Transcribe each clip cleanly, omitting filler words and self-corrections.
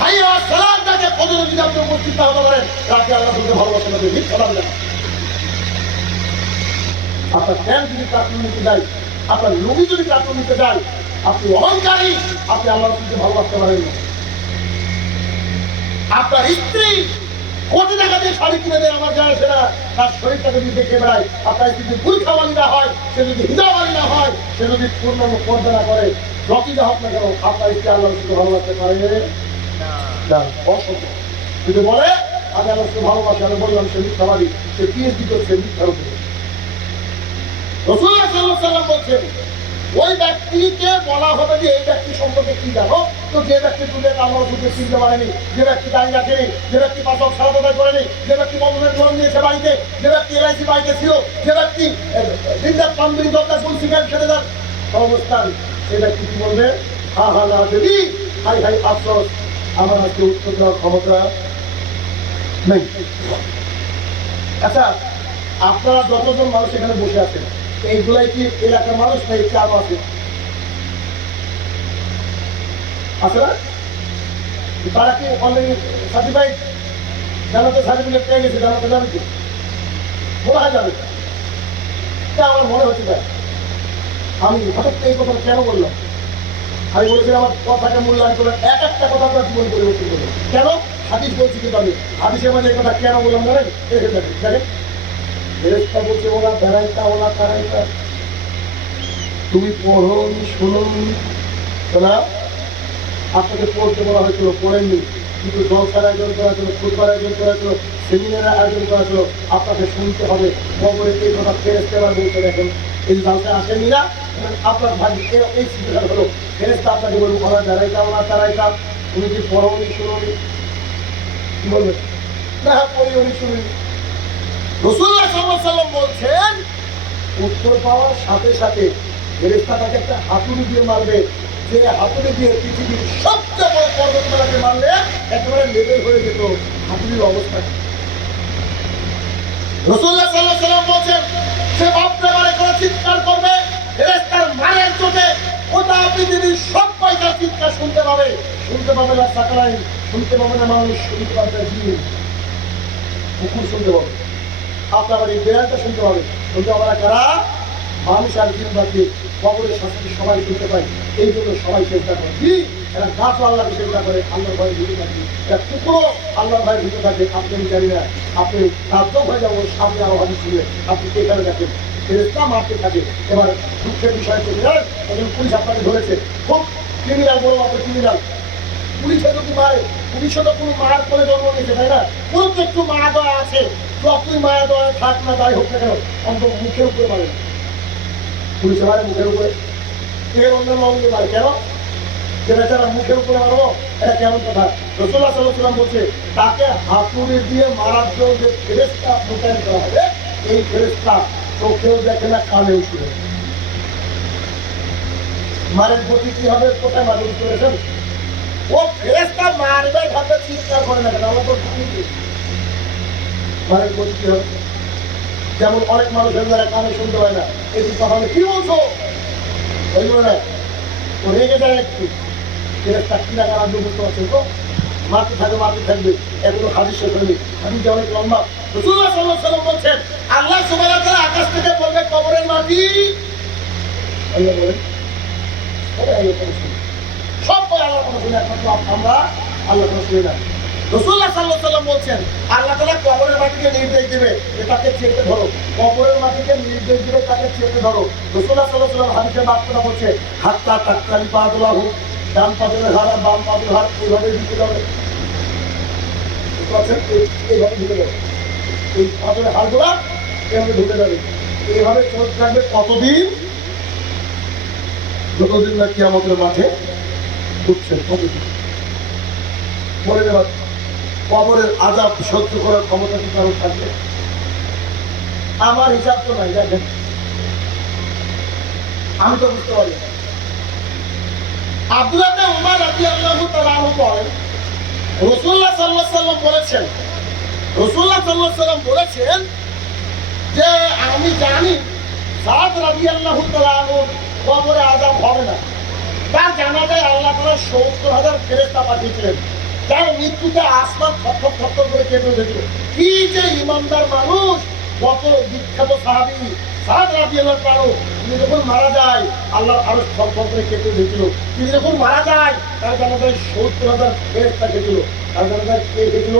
হাইয়া সালাতটাকে ফজরে যদি আপনি উপস্থিত না হতে পারেন, রাতে আল্লাহ বলতে ভালোবাসেন না, মিথ্যা বলবেন না। আপনার জ্ঞান যদি প্রার্থনা নিতে যায়, আপনার নবী যদি প্রার্থনা নিতে যায়, আপনি অহংকারী, আপনি আল্লাহ রাসূলকে ভালোবাসতে পারেন না। আপনার স্ত্রী কোটি টাকা দিয়ে শাড়ি কিনে দেয়, আমার যায় সেটা তার শরীরটাকে যদি দেখে বেড়ায়, আপনার স্ত্রী যদি বুরখাওয়ালি না হয়, সে যদি হিজাবওয়ালি না হয়, সে যদি পূর্ণ পর্দা না করে, যতই যা হোক না কেন, আপনার স্ত্রী আল্লাহ রাসূলকে ভালোবাসতে পারে না, অসম্ভব। যদি বলে আমি আল্লাহ রাসূলকে ভালোবাসি, আমি বললাম সে মিথ্যাবাদী, সে পিএইচডি করছে মিথ্যার উপরে। রাসূলুল্লাহ সাল্লাল্লাহু আলাইহি ওয়াসাল্লাম বলছেন, ওই ব্যক্তিকে বলা হবে যে এই ব্যক্তি সম্পর্কে কি জানো, তো যে ব্যক্তি তুমি আল্লাহ রাসূলকে চিনতে পারেনি, যে ব্যক্তি দাঁড়িয়ে রাখেনি, যে ব্যক্তি পাঁচ ওয়াক্ত সালাত আদায় করেনি, যে ব্যক্তি বন্ধনের লোন নিয়েছে বাড়িতে, যে ব্যক্তি এলআইসি বাড়িতে ছিল, যে ব্যক্তি দিনরাত পাম্পিং দরকার ফুল সিগারেট খেতে যান অবস্থান, সেই ব্যক্তি কি বলবে? হা হা না দেবী, হাই হাই আফসোস, আমার আজকে উত্তর দেওয়ার ক্ষমতা নেই। আচ্ছা, আপনারা যতজন মানুষ এখানে বসে আছেন, এইগুলাই কি এলাকার মানুষ না এই ক্লাব আছে? আছে না? তারা কি অলরেডি সার্টিফাইড জানাতে সার্টিফিকেট পেয়ে গেছে? জানাতে যাবে কি? মনে হয় যাবে। তা আমার মনে হচ্ছে তাই। আমি হঠাৎ এই কথাটা কেন বললাম? আমি বলেছিলাম আমার কথাকে মূল্যায়ন করলেন, এক একটা কথা আপনার জীবন পরিবর্তন করবেন। কেন? হাদিস বলছি কিন্তু আমি হাদিসের মাঝে এই কথা কেন বললাম জানেন? দেখেন, ফেরেশতা বলছে ওরা বেড়াইতা, ওরা তারাইতা, তুমি পড়ো শোনো না। আপনাকে পড়তে বলা হয়েছিল, পড়েননি, কিন্তু জলসার আয়োজন করা ছিল, খুতবার আয়োজন করা ছিল, সেমিনারের আয়োজন করা ছিল, আপনাকে শুনতে হবে। কবরে এই কথা ফেরেশতা এবার বলতে দেখেন, এই জলসায় আসেনি না, আপনার ভাই এই সিদ্ধান্ত হলো ফেরেশতা আপনাকে বলবো ওরা দাঁড়াইতা, ওরা তারাইতা, তুমি কি পড়োনি শোনোনি? কি বলবেন? না পড়িওনি শুনিনি। রাসূলুল্লাহ সাল্লাল্লাহু আলাইহি ওয়াসাল্লাম বলছেন, উত্তর পাওয়ার সাথে সাথে ফেরেশতা তাকে একটা হাতুড়ি দিয়ে মারবে, যে হাতুড়ি দিয়ে পৃথিবীর সবচেয়ে বড় পর্বতমালাকে মারলে একেবারে লেভেল হয়ে যেত হাতুড়ির অবস্থা। রাসূলুল্লাহ সাল্লাল্লাহু আলাইহি ওয়াসাল্লাম বলছেন, সে বাপরে বারে করে চিৎকার করবে, ফেরেশতার মারের চোটে গোটা পৃথিবীর সবাই তার চিৎকার শুনতে পাবে। শুনতে পাবে না সাকারাই, শুনতে পাবে না মানুষ, শুনতে পাবে না জিন, কুকুর শুনতে পাবে, আপনার বাড়ির বেড়ালটা শুনতে পাবে। কিন্তু আমরা কারা? মানুষ আর জিন বাকি কবরের শাস্তি সবাই শুনতে পাই, এই জন্য সবাই চেষ্টা করে। কি এরা গাছও আল্লাহকে চেষ্টা করে, আল্লাহর ভয়ে ভিতরে থাকে, এরা কুকুরও আল্লাহর ভয়ে ভিতরে থাকে। আপনি আমি জানি না, আপনি রাজ্য হয়ে যাবো সামনে আরো হাদিস শুনে আপনি এখানে দেখেন ফেরেশতা মারতে থাকে। এবার দুঃখের বিষয় চলে যায়, একজন পুলিশ আপনাকে ধরেছে, খুব ক্রিমিনাল, বড় আপনার ক্রিমিনাল, পুলিশে যদি মারে, পুলিশে তো কোনো মার করে জন্ম নিয়েছে, তাই না? কোনো তো একটু মায়া দয়া আছে, যতই মায়া দয়া থাক না তাই হোক না কেন, অন্তত মুখের উপরে মারে, পুলিশে মারে মুখের উপরে, এর অন্যান্য অঙ্গে মারে কেন? যে বেচারা মুখের উপরে মারবো, এটা কেমন কথা? রাসূলুল্লাহ সাল্লাল্লাহু আলাইহি ওয়াসাল্লাম বলছে, তাকে হাতুড়ি দিয়ে মারার জন্য যে ফেরেশতা মোতায়েন করা হবে, এই ফেরেশতা চোখেও দেখে না, কানেও শুনে না। মারের গতি কি হবে? কোথায় মারুন করেছেন? ও ফেরেশতা মারবে ভাবে চিৎকার করে না কেন? আমরা তো জানি মারের গতি কি হবে। যেমন অনেক মানুষের দ্বারা কানে শুনতে হয় না, এই কথা হলে কি বলছো বলবো না, ও রেগে যায় একটু, ফেরেশতা কি না কারণ বুঝতে পারছেন তো, মারতে থাকবে, এগুলো হাদিস শেষ হয়নি, হাদিসটা অনেক লম্বা। রাসূলুল্লাহ সাল্লাল্লাহু আলাইহি ওয়াসাল্লাম বলছেন, আল্লাহ সুবহানাহু ওয়া তাআলা আকাশ থেকে বলবে কবরের মাটি, আল্লাহ বলেন সব বলে আল্লাহ কথা শুনে, একমাত্র আমরা আল্লাহ কথা শুনি না। রাসূলুল্লাহ সাল্লাল্লাহু আলাইহি ওয়াসাল্লাম বলছেন, আল্লাহ তাআলা কবরের মাটিকে নির্দেশ দিবে যে তাকে চেপে ধরো, কবরের মাটিকে নির্দেশ দিবে তাকে চেপে ধরো। রাসূলুল্লাহ সাল্লাল্লাহু আলাইহি ওয়াসাল্লাম হাদিসে বাক্যটা বলছে, হাত্তা তাকতালি পাদুলাহু, ডান পাদুলের হার আর বাম পাদুলের হার এইভাবে ঢুকে যাবে, এইভাবে ঢুকে যাবে, এই পাদুলের হারগুলা এইভাবে ঢুকে যাবে, এইভাবে চলতে থাকবে কতদিন? যতদিন না কিয়ামতের মাঠে উঠছেন, ততদিন। বলে দেওয়া কবরের আযাব সহ্য করার ক্ষমতা কি কারণ থাকবে? আমার হিসাব তো নাই, দেখেন আমি তো বুঝতে পারি। আব্দুল্লাহ ইবনে উমর রাদিয়াল্লাহু তাআলা আনহু বলেন, রাসূলুল্লাহ সাল্লাল্লাহু আলাইহি ওয়াসাল্লাম বলেছেন, রাসূলুল্লাহ সাল্লাল্লাহু আলাইহি ওয়াসাল্লাম বলেছেন যে আমি জানি সাদ রাদিয়াল্লাহু তাআলা আনহু কবরে আযাব হবে না, তার জানাজায় আল্লাহ তাআলা ৭০,০০০ ফেরেশতা পাঠিয়েছিলেন, যার মৃত্যুতে আসমান থরথর থরথর করে কেঁপে উঠেছিল। কি যে ইমানদার মানুষ! কত বিখ্যাত সাহাবী সাদ রাদিয়াল্লাহু তাআলা, তিনি যখন মারা যায় আল্লাহর আরশ থরথর করে কেঁপে উঠেছিল। তিনি যখন মারা যায় তার জানাজায় ৭০,০০০ ফেরেশতা গেছিল। তার জানাজায় কে গেছিল?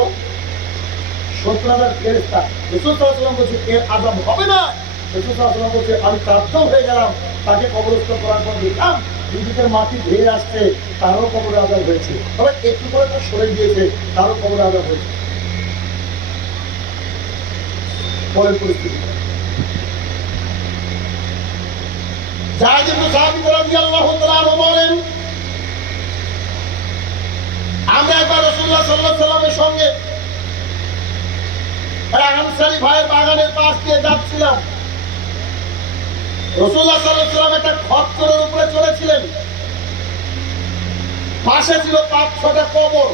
৭০,০০০ ফেরেশতা। রাসূল সাল্লাল্লাহু আলাইহি ওয়াসাল্লাম বলছে এর আযাব হবে না। রাসূল সাল্লাল্লাহু আলাইহি ওয়াসাল্লাম বলছে আমি তাজ্জব হয়ে গেলাম, তাকে কবরস্থ করার পর দেখলাম দুদিকের মাটি ধেয়ে আসছে, তারও কবরে আযাব হয়েছে। তবে একটু করে তো সরে গিয়েছে, তারও কবরে আযাব হয়েছে। পরের পরিস্থিতি যায়েদ ইবনে সাবিত রাদিয়াল্লাহু তাআলা বলেন, আমরা একবার রাসূলুল্লাহ সাল্লাল্লাহু আলাইহি ওয়াসাল্লামের সঙ্গে আনসারী ভাইয়ের বাগানের পাশ দিয়ে যাচ্ছিলাম। রাসূলুল্লাহ সাল্লাল্লাহু আলাইহি ওয়াসাল্লাম একটা খচ্চরের উপরে চড়েছিলেন। পাশে ছিল ৫-৬টা কবর।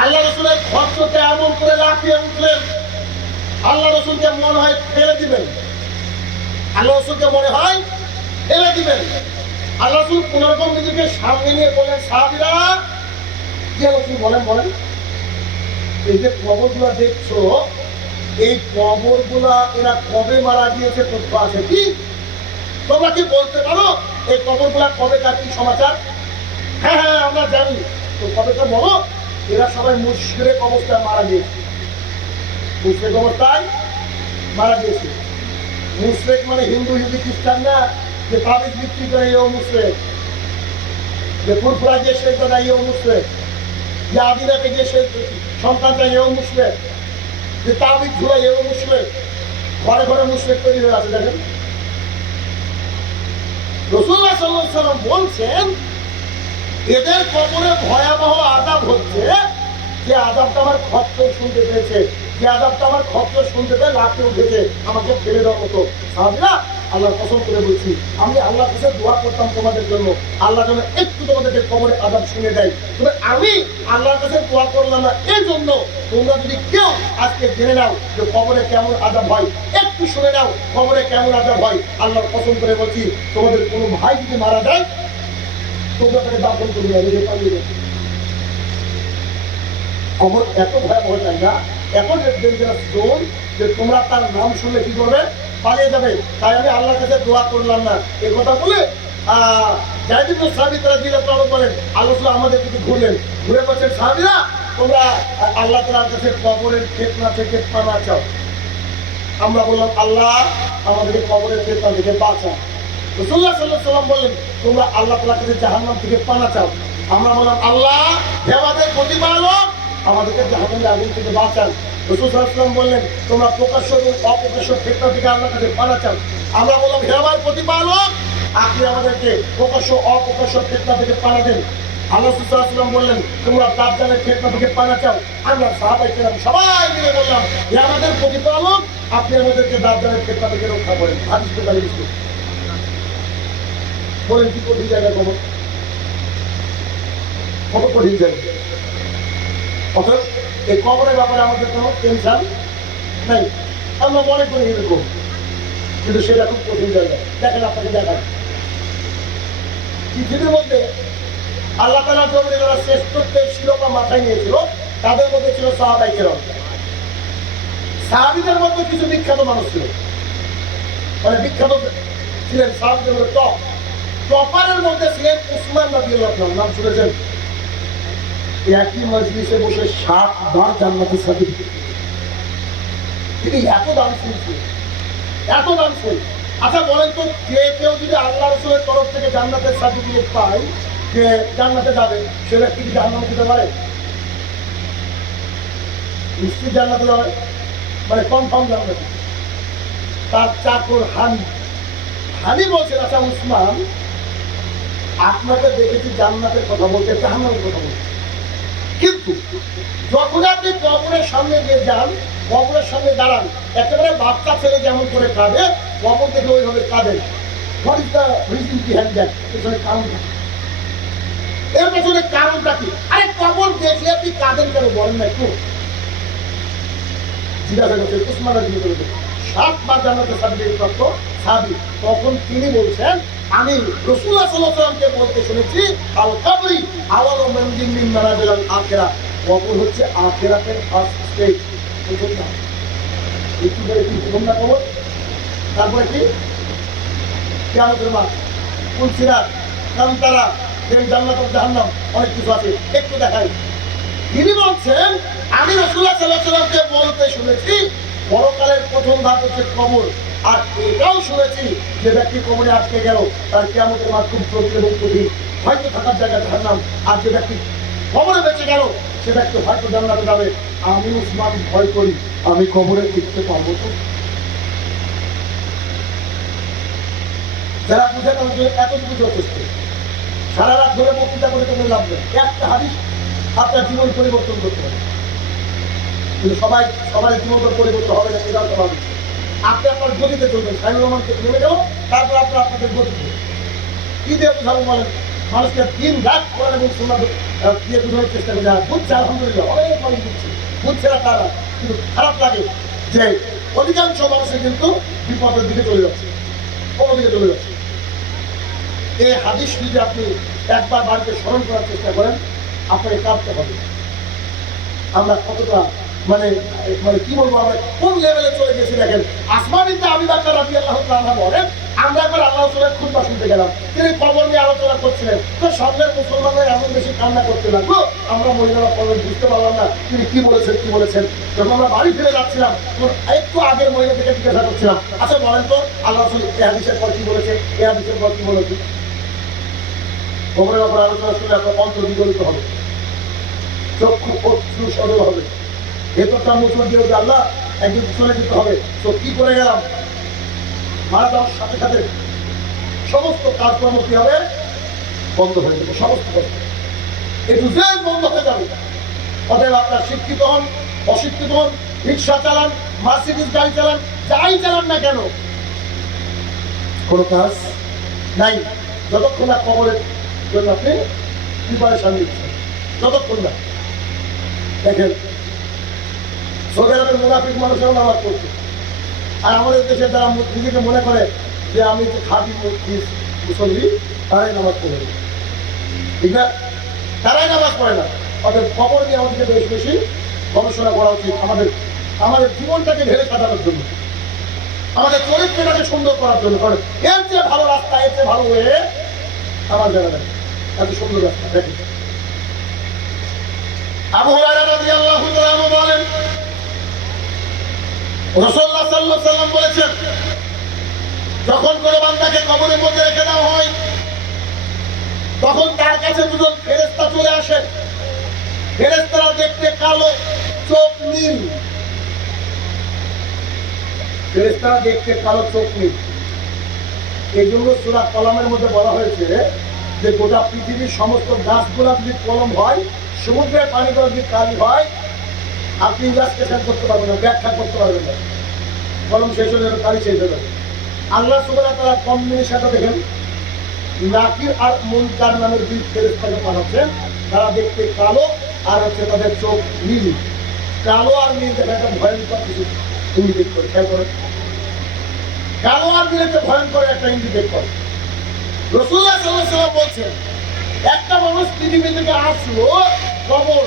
আল্লাহ রাসূলের খচ্চরটা এমন করে লাফিয়ে উঠলেন, আল্লাহ রাসূলকে মনে হয় ফেলে দিবেন। আল্লাহ রাসূলকে মনে হয় ফেলে দিবেন। আল্লাহ রাসূল কোনরকম নিজেকে সামনে নিয়ে বললেন, সাহাবীরা কি রাসূল বলেন বলেন, এই যে কবরগুলা দেখছো, এই কবরগুলা এরা কবে মারা গিয়েছে তথ্য আছে কি? তোমরা কি বলতে পারো এই কবরগুলা কবে কার কি সমাচার? হ্যাঁ হ্যাঁ আমরা জানি। তো কবেটা বলো। এরা সবাই মুশরিক অবস্থায় মারা গিয়েছে। মুশরিক অবস্থায় মারা গিয়েছে। মুশরিক মানে হিন্দু ইহুদি খ্রিস্টান না, যে তাবিজ বিক্রি করে এও মুশরিক, যে ফুরফুরা গিয়ে সেজদা দেয় এও মুশরিক, যে আদিনাকে গিয়ে সে সন্তান চায় এও মুশরিক, যে তাবিজ ঝুলায় এও মুশরিক। ঘরে ঘরে মুশরিক তৈরি হয়ে আছে। দেখেন রাসূলুল্লাহ সাল্লাল্লাহু আলাইহি ওয়াসাল্লাম বলছেন এদের কবরে ভয়াবহ আযাব হচ্ছে, যে আযাবটা আমার খচ্চর শুনতে পেয়েছে, যে আযাবটা আমার খচ্চর শুনতে পেয়ে লাফিয়ে উঠেছে আমাকে ফেলে দেওয়ার মতো। সাহাবীরা আল্লাহর কসম করে বলছি, আমি আল্লাহর কাছে দোয়া করতাম তোমাদের জন্য, আল্লাহ যেন একটু তোমাদেরকে কবরে আযাব শুনে দেয়। তবে আমি আল্লাহর কাছে দোয়া করলাম না, এই জন্য তোমরা যদি কেউ আজকে জেনে নাও যে কবরে কেমন আযাব হয়, একটু শুনে নাও কবরে কেমন আযাব হয়। আল্লাহর কসম করে বলছি, তোমাদের কোনো ভাই যদি মারা যায় তোমরা তাকে দাফন করে যাবে, যে পালিয়ে যাবে। কবর এত ভয়াবহ জায়গা, এত ডেঞ্জারাস জোন যে তোমরা তার নাম শুনলে কি করবে? পালিয়ে যাবে। তাই আমি আল্লাহর কাছে দোয়া করলাম না। এই কথা বলে যায়েদ ইবনে সাবিত রাদিয়াল্লাহু তাআলা বলেন, আল্লাহ আমাদের কিছু ঘুরলেন, ঘুরে বলছেন, সাহাবীরা তোমরা আল্লাহ তাআলার কাছে কবরের ফিতনা থেকে পানা চাও। আমরা বললাম, আল্লাহ আমাদেরকে কবরের ফিতনা থেকে বাঁচাও। রাসূলুল্লাহ সাল্লাল্লাহু আলাইহি ওয়াসাল্লাম বললেন, তোমরা আল্লাহ তাআলার কাছে জাহান্নাম থেকে পানা চাও। আমরা বললাম, আল্লাহ হে আমাদের প্রতিপালক, আমাদেরকে জাহান্নামের আগুন থেকে বাঁচান। রাসূল সাল্লাল্লাহু আলাইহি ওয়াসাল্লাম বললেন, তোমরা প্রকাশ্য এবং অপ্রকাশ্য ফিতনা থেকে আল্লাহর কাছে পানা চাও। আমরা বললাম, হে আমার প্রতিপালক, আপনি আমাদেরকে প্রকাশ্য অপ্রকাশ্য ফিতনা থেকে পানা দেন। আল্লাহ রাসূল সাল্লাল্লাহু আলাইহি ওয়াসাল্লাম বললেন, তোমরা দাজ্জালের ফিতনা থেকে পানা চাও। আমরা সাহাবায়ে কেরাম সবাই মিলে বললাম, হে আমাদের প্রতিপালক, আপনি আমাদেরকে দাজ্জালের ফিতনা থেকে রক্ষা করেন। হাদিস তো জানি না, বলেন কি কঠিন জায়গা কবর, কত কঠিন জায়গা। অর্থাৎ এই কবরের ব্যাপারে আমাদের কোনো টেনশন নাই, আমরা মনে করি এরকম, কিন্তু সেটা খুব কঠিন জায়গা। দেখেন আপনাকে দেখান, পৃথিবীর মধ্যে আল্লাহ তাআলা জমিনে যারা শ্রেষ্ঠত্বের শিরোপা মাথায় নিয়েছিল তাদের মধ্যে ছিল সাহাবায়ে কেরাম। সাহাবীদের মধ্যে কিছু বিখ্যাত মানুষ ছিল, মানে বিখ্যাত ছিলেন সাহাবীদের মধ্যে টপারের মধ্যে ছিলেন উসমান রাদিয়াল্লাহু আনহু। নাম শুনেছেন? একই মজলিসে বসে 7 বার জান্নাতের সার্টিফিকেট। তিনি এত দাম ছিলেন, এত দাম ছিলেন। আচ্ছা বলেন তো, যে কেউ যদি আল্লাহ রাসূলের তরফ থেকে জান্নাতের সার্টিফিকেট পায়, যে জান্নাতে যাবে, সে ব্যক্তি কি জাহান্নামে যেতে পারে? নিশ্চিত জান্নাতে যাবে, মানে কনফার্ম জান্নাতে। তার চাকর হানি বলছেন, আচ্ছা উসমান, আপনাকে দেখেছি জান্নাতের কথা বলতে, জাহান্নামের কথা বলতে, কিন্তু যখন আপনি কবরের সামনে গিয়ে যান, কবরের সামনে দাঁড়ান, একেবারে বাচ্চা ছেলে যেমন করে কাঁদে, কবর দেখে ওইভাবে কাঁদেন। What is the reason behind that? পেছনে কারণ, এর পেছনে কারণটা কি? আরে কবর দেখলে আপনি কাঁদেন কেন বলেন না একটু? জিজ্ঞাসা করছে উসমান রাদিয়াল্লাহু আনহু, 7 বার জান্নাতের সার্টিফিকেট প্রাপ্ত সাহাবী। তখন তিনি বলছেন, আমি রাসূলুল্লাহ সাল্লাল্লাহু আলাইহি ওয়াসাল্লামকে বলতে শুনেছি, আল কবরি আওয়ালু মানজিল মিন মানাজিল আল আখিরাহ, কবর হচ্ছে আখিরাতের ফার্স্ট স্টেজ। বুঝুন না, একটু করে কি বুঝুন না কবর, তারপরে কি কিয়ামতের মাঠ, পুলসিরাত, কান্তারা, জান্নাত ও জাহান্নাম, অনেক কিছু আছে, একটু দেখাই। তিনি বলছেন আমি রাসূলুল্লাহ সাল্লাল্লাহু আলাইহি ওয়াসাল্লামকে বলতে শুনেছি পরকালের প্রথম ধাপ হচ্ছে কবর, আর এটাও শুনেছি যে ব্যক্তি কবরে আটকে গেল তার কিয়ামতের মাঠ খুব জটিল এবং কঠিন, হয়তো থাকার জায়গা জাহান্নাম, আর যে ব্যক্তি কবরে বেঁচে গেল সে ব্যক্তি হয়তো জান্নাতে যাবে। আমি উসমান ভয় করি আমি কবরে টিকতে পারবো তো? যারা বুঝে তাদের এতটুকু যথেষ্ট। সারা রাত ধরে বক্তৃতা করে কোনো লাভ নেই, একটা হাদিস আপনার জীবন পরিবর্তন করতে হবে, কিন্তু সবার জীবন পরিবর্তন হবে না, এটাও সবাই। আপনি আপনার গতিতে চলবেন, সাইনুর রহমানকে নেমে যাবো, তারপর আপনাদের গতিতে কি দিয়ে বুঝাবো বলেন? মানুষকে দিন রাত করেন এবং সুন্নাত দিয়ে বুঝানোর চেষ্টা করে, যারা বুঝছে আলহামদুলিল্লাহ অনেক মানুষ বুঝছে, বুঝছে না তারা, কিন্তু খারাপ লাগে যে অধিকাংশ মানুষের কিন্তু বিপদের দিকে চলে যাচ্ছে, কোনো দিকে চলে যাচ্ছে। এই হাদিস যদি আপনি একবার বাড়িতে স্মরণ করার চেষ্টা করেন, আপনাকে কাঁদতে হবে। আমরা কতটা মানে মানে কি বলবো, আমরা কোন লেভেলে চলে গেছি দেখেন। আসমা বিনতে আবি বকর রাদিয়াল্লাহু তাআলা বলেন, আমরা একবার আল্লাহ রাসূলের খুতবা শুনতে গেলাম, তিনি কবর নিয়ে আলোচনা করছিলেন, তো সামনের মুসলমানরা এমন বেশি কান্না করতে লাগলো, আমরা মহিলারা কবর বুঝতে পারলাম না তিনি কি বলেছেন। যখন আমরা বাড়ি ফিরে যাচ্ছিলাম তখন একটু আগের মহিলা থেকে জিজ্ঞাসা করছিলাম, আচ্ছা বলেন তো আল্লাহ রাসূল এই হাদিসের পর কি বলেছে, এই হাদিসের পর কি বলেছে। কবরের ব্যাপারে আলোচনা শুনে আপনার অন্তর বিগলিত হবে, চক্ষু সরল হবে, ভেতরটা মুসল দিয়ে আল্লাহ একদিন চলে যেতে হবে। তো কি করে গেলাম, মারা যাওয়ার সাথে সাথে সমস্ত কাজকর্ম কি হবে, বন্ধ হয়ে যাবে, সমস্ত কাজ একটু বন্ধ হয়ে যাবে। অতএব আপনার শিক্ষিত হন, অশিক্ষিত হন, রিক্সা চালান, মার্সিডিজ গাড়ি চালান, যাই চালান না কেন, কোনো কাজ নাই যতক্ষণ না কবরের জন্য আপনি প্রিপারেশন নিচ্ছেন, যতক্ষণ না। দেখেন সৌদি আরবের মুনাফিক মানুষেরও নামাজ পড়ছে, আর আমাদের দেশে যারা নিজেকে মনে করে যে আমি যে খাঁটি মুসল্লি, তারাই নামাজ পড়ে, ঠিক না? তারাই নামাজ পড়ে না। অর্থাৎ খবর নিয়ে আমাদেরকে বেশি বেশি গবেষণা করা উচিত, আমাদের জীবনটাকে ঢেলে সাজানোর জন্য, আমাদের চরিত্রটাকে সুন্দর করার জন্য। কারণ এর চেয়ে ভালো রাস্তা, এর চেয়ে ভালো হয়ে আমার জানা নেই, এত সুন্দর রাস্তা। দেখেন আবু হুরায়রা রাদিয়াল্লাহু তাআলা বলেন, রাসূলুল্লাহ সাল্লাল্লাহু আলাইহি ওয়াসাল্লাম বলেছেন, যখন কোনো বান্দাকে কবরের মধ্যে রেখে দেওয়া হয় তখন তার কাছে দুজন ফেরেশতা চলে আসে। ফেরেশতারা দেখতে কালো, চোখ নীল। ফেরেশতারা দেখতে কালো, চোখ নীল। এই জন্য সূরা কলমের মধ্যে বলা হয়েছে যে গোটা পৃথিবীর সমস্ত গাছগুলা যদি কলম হয়, সমুদ্রের পানিগুলো যদি কালি হয়, আপনি ইনভেস্টিগেশন করতে পারবেন না, ব্যাখ্যা করতে পারবেন না, কলম শেষ হয়ে যাবে, কালি শেষ হয়ে যাবে। আল্লাহ সুবহানাহু ওয়া তাআলা কম্বিনেশনটা দেখেন, নাকির আর মুনকার নামের দুই ফেরেশতাকে পাঠাচ্ছেন, তারা দেখতে কালো আর হচ্ছে তাদের চোখ নীল। কালো আর নীল দেখে একটা ভয়ঙ্কর কিছু ইন্ডিকেট করে, খেয়াল করে, কালো আর নীল একটা ভয়ঙ্কর একটা ইন্ডিকেট করে। রাসূলুল্লাহ সাল্লাল্লাহু আলাইহি ওয়াসাল্লাম বলছেন, একটা মানুষ পৃথিবী থেকে আসলো, কবর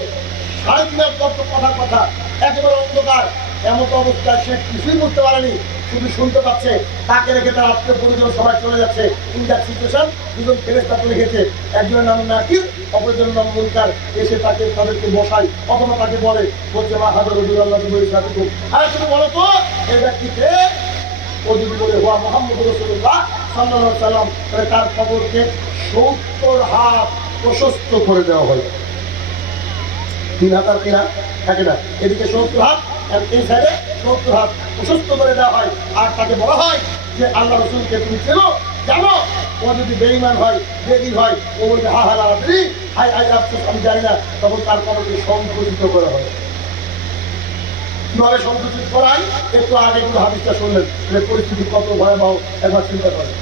3.5 বছর কথা একেবারে অন্ধকার, এমন অবস্থায় সে কিছুই বুঝতে পারেনি, শুধু শুনতে পাচ্ছে, তাকে রেখে তার আত্মীয় পরিজন সবাই চলে যাচ্ছে। ইন দ্যাট সিচুয়েশন দুজন ফেরেশতা লিখেছে, একজনের নাম নাকির, অপরজনের নাম মুনকার, এসে তাদেরকে বসায়, অথবা তাকে বলছে মা হাজার রসুল্লাহ সাথে, আর শুধু বলো তো এই ব্যক্তিকে, ও যদি বলে হুয়া মুহাম্মদ রাসূলুল্লাহ সাল্লাল্লাহু আলাইহি ওয়াসাল্লাম, তাহলে তার কবরকে 70 হাত প্রশস্ত করে দেওয়া হয়। 3 হাত আর 3 হাত থাকে না, এদিকে 70 হাত আর এই সাইডে 70 হাত প্রশস্ত করে দেওয়া হয়। আর তাকে বলা হয় যে আল্লাহ রসুলকে তুমি চেনো, জানো? ও যদি বেঈমান হয়, বেদিন হয়, ও বলবে হা হা রাত্রি হাই হাই আফসোস আমি জানি না, তখন তার কবরকে সংকুচিত করা হয়। কিভাবে সংকুচিত করায়, একটু আগে একটু হাদিসটা শুনলেন, পরিস্থিতি কত ভয়াবহ একবার চিন্তা করেন।